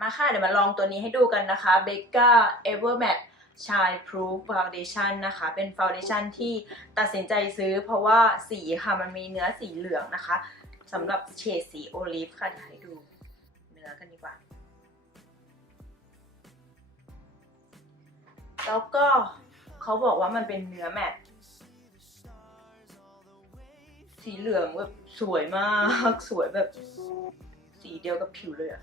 มาค่ะ เดี๋ยวมาลองตัวนี้ให้ดูกันนะคะ Becca Evermatte Shine Proof Foundation นะคะ เป็น Foundation ที่ตัดสินใจซื้อเพราะว่าสีค่ะ มันมีเนื้อสีเหลืองนะคะสำหรับเฉดสีโอลิฟค่ะ เดี๋ยวให้ดูเนื้อกันดีกว่า แล้วก็เขาบอกว่ามันเป็นเนื้อแมตสีเหลืองแบบสวยมาก สวยแบบสีเดียวกับผิวเลยอะ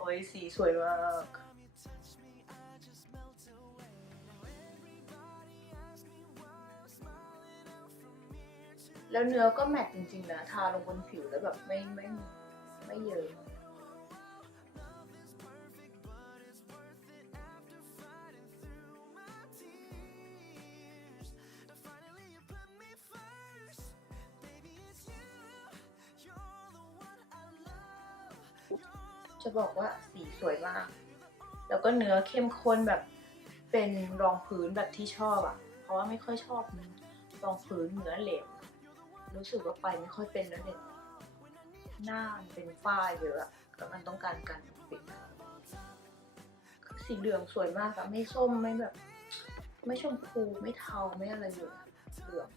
โอ้ยสีสวยมาก แล้วเนื้อก็แมตต์จริงๆนะ ทาลงบนผิวแล้วแบบไม่ไม่ไม่เยอะ จะบอกว่าสีสวยมาก แล้วก็เนื้อเข้มข้นแบบเป็นรองพื้นแบบที่ชอบอะ่ะ เพราะว่าไม่ค่อยชอบรองพื้นเนื้อเหลวรู้สึกว่าไปไม่ค่อยเป็นแล้วเนี่ยหน้ามันเป็นฝ้าเยอะแล้วมันต้องการการปิดสีเหลืองสวยมากอะไม่ส้มไม่แบบ ไม่ชมพูไม่เทาไม่อะไรเลยเหลือง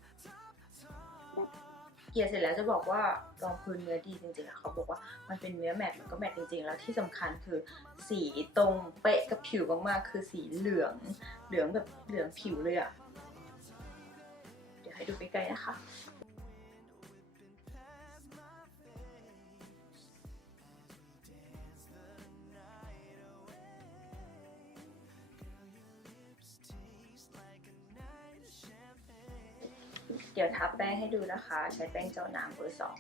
เกลี่ยเสร็จแล้วจะบอกว่ารองพื้นเนื้อดีจริงๆอะเขาบอกว่ามันเป็นเนื้อแมทมันก็แมทจริงๆ แล้วที่สำคัญคือสีตรงเป๊ะกับผิวมากๆคือสีเหลืองเหลืองแบบเหลืองผิวเลยอะเดี๋ยวให้ดูใกล้ๆนะคะ เดี๋ยวทับแป้งให้ดูนะคะ ใช้แป้งเจ้าน้ำเบอร์สอง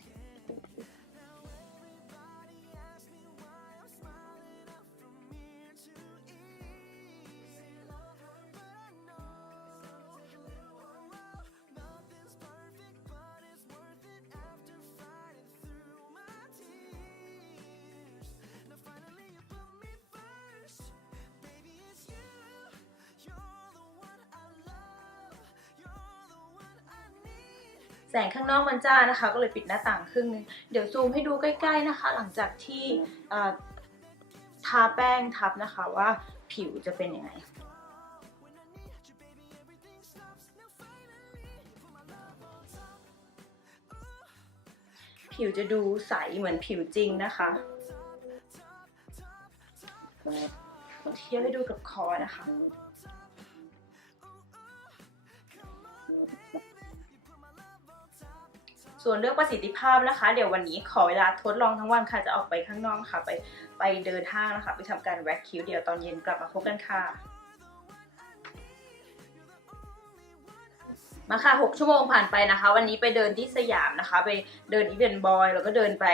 แสงข้างนอกมันจ้านะคะ ก็เลยปิดหน้าต่างครึ่งนึงเดี๋ยวซูมให้ดูใกล้ ๆนะคะ หลังจากที่ทาแป้งทับนะคะว่าผิวจะเป็นยังไงผิวจะดูใสเหมือนผิวจริงนะคะเทียบให้ดูกับคอนะคะ ส่วนเรื่องประสิทธิภาพนะคะ เดี๋ยววันนี้ขอเวลาทดลองทั้งวันค่ะจะออกไปข้างนอกค่ะ ไปไปเดินห้างนะคะ ไปทำการแว็กคิ้วเดี๋ยวตอนเย็นกลับมาพบกันค่ะ มาค่ะ 6 ชั่วโมงผ่านไปนะคะ วันนี้ไปเดินที่สยามนะคะ ไปเดินอีเวนต์บอยแล้วก็เดินไป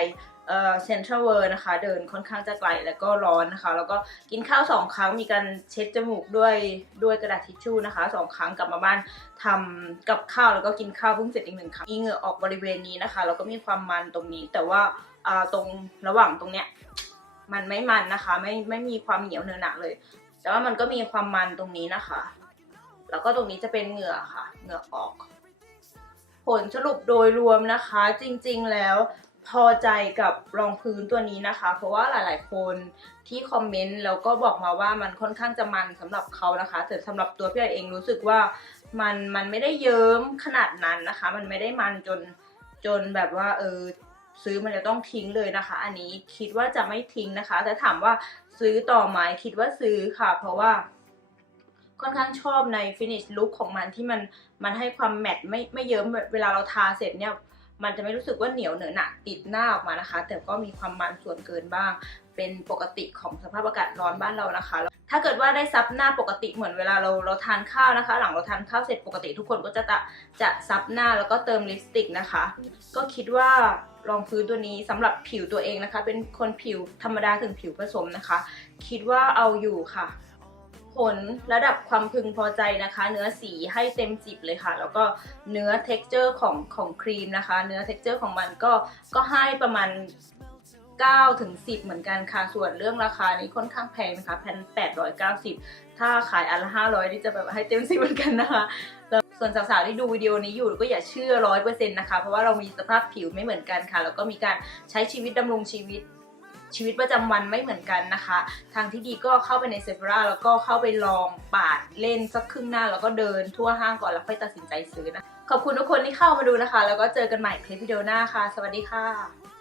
เซ็นทรัลเวิร์นะคะ เดินค่อนข้างจะไกลแล้วก็ร้อนนะคะ แล้วก็กินข้าวสองครั้งมีการเช็ดจมูกด้วยด้วยกระดาษทิชชู่นะคะสองครั้งกลับมาบ้านทำกับข้าวแล้วก็กินข้าวเพิ่งเสร็จอีกหนึ่งครั้งมีเหงื่อออกบริเวณนี้นะคะแล้วก็มีความมันตรงนี้ แต่ว่าตรงระหว่างตรงเนี้ยมันไม่มันนะคะ ไม่ไม่มีความเหนียวเนื้อหนะเลย แต่ว่ามันก็มีความมันตรงนี้นะคะ แล้วก็ตรงนี้จะเป็นเหงื่อค่ะ เหงื่อออก ผลสรุปโดยรวมนะคะ จริง ๆ แล้ว พอใจกับรองพื้นตัวนี้นะคะ เพราะว่าหลายๆ คนที่คอมเมนต์แล้วก็บอกมาว่ามันค่อนข้างจะมันสำหรับเขานะคะ แต่สำหรับตัวพี่ไอเองรู้สึกว่ามันมันไม่ได้เยิ้มขนาดนั้นนะคะ มันไม่ได้มันจนจนแบบว่าเออซื้อมันจะต้องทิ้งเลยนะคะ อันนี้คิดว่าจะไม่ทิ้งนะคะ แต่ถามว่าซื้อต่อไหมคิดว่าซื้อค่ะ เพราะว่าค่อนข้างชอบใน finish look ของมันที่มันมันให้ความแมตต์ไม่ไม่เยิ้มเวลาเราทาเสร็จเนี่ย มันจะไม่รู้สึกว่าเหนียวเหนอะหนะติดหน้าออกมานะคะ แต่ก็มีความมันส่วนเกินบ้าง เป็นปกติของสภาพอากาศร้อนบ้านเรานะคะ ถ้าเกิดว่าได้ซับหน้าปกติเหมือนเวลาเราเราทานข้าวนะคะ หลังเราทานข้าวเสร็จปกติทุกคนก็จะจะซับหน้าแล้วก็เติมลิปสติกนะคะ ก็คิดว่ารองพื้นตัวนี้สำหรับผิวตัวเองนะคะ เป็นคนผิวธรรมดาถึงผิวผสมนะคะ คิดว่าเอาอยู่ค่ะ ผลระดับความพึงพอใจนะคะ เนื้อสีให้เต็มสิบเลยค่ะ แล้วก็เนื้อ t e x t อร์ของของครีมนะคะ เนื้อ t e x t อร์ของมันก็ก็ให้ประมาณ9ถึง10 เหมือนกันค่ะ ส่วนเรื่องราคานี้ค่อนข้างแพงนะคะแพน890ถ้าขายอันละ500นี่จะแบบให้เต็มสิบเหมือนกันนะคะแล้วส่วนสาวๆที่ดูวิดีโอนี้อยู่ก็อย่าเชื่อร้อยเปอร์เซ็นต์นะคะ เพราะว่าเรามีสภาพผิวไม่เหมือนกันค่ะ แล้วก็มีการใช้ชีวิตดำรงชีวิต ชีวิตประจำวันไม่เหมือนกันนะคะ ทางที่ดีก็เข้าไปในเซฟราแล้วก็เข้าไปลองปาดเล่นสักครึ่งหน้า แล้วก็เดินทั่วห้างก่อนแล้วค่อยตัดสินใจซื้อนะ ขอบคุณทุกคนที่เข้ามาดูนะคะ แล้วก็เจอกันใหม่คลิปวิดีโอหน้าค่ะ สวัสดีค่ะ